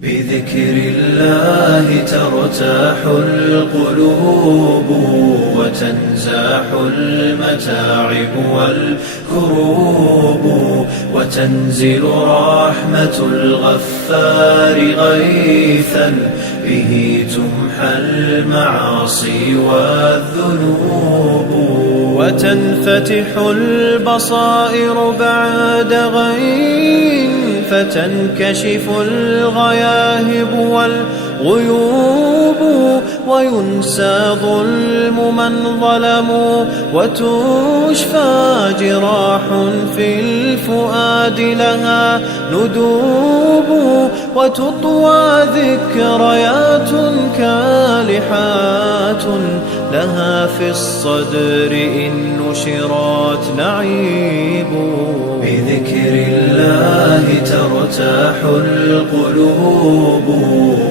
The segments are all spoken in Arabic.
بذكر الله ترتاح القلوب وتنزاح المتاعب والكروب وتنزل رحمة الغفار غيثا به تمحى المعاصي والذنوب وتنفتح البصائر بعد غين فتنكشف الغياهب والغيوب وينسى ظلم من ظلموا وتشفى جراح في الفؤاد لها ندوب وتطوى ذكريات كالحات لها في الصدر إن نشرت نعيب بذكر الله ترتاح القلوب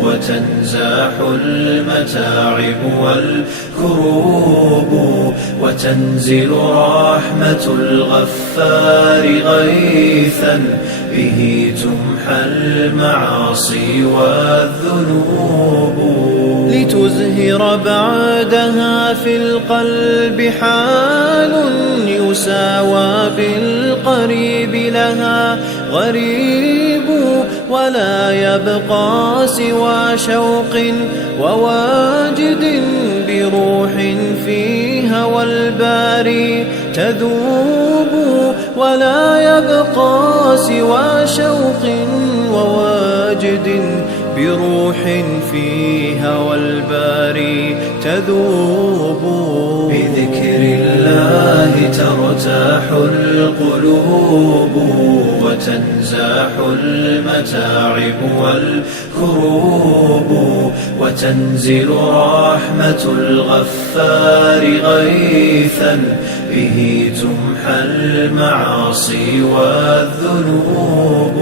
وتنزاح المتاعب والكروب وتنزل رحمة الغفار غيثا به تمحى المعاصي والذنوب لتزهر بعدها في القلب حال يساوى بالقريب لها غريب ولا يبقى سوى شوق وواجد بروح في هوى الباري تذوب ولا يبقى سوى شوق وواجد بروح في هوى الباري تذوب بذكر الله ترتاح القلوب وتنزاح المتاعب والكروب وتنزل رحمة الغفار غيثا به تمحى المعاصي والذنوب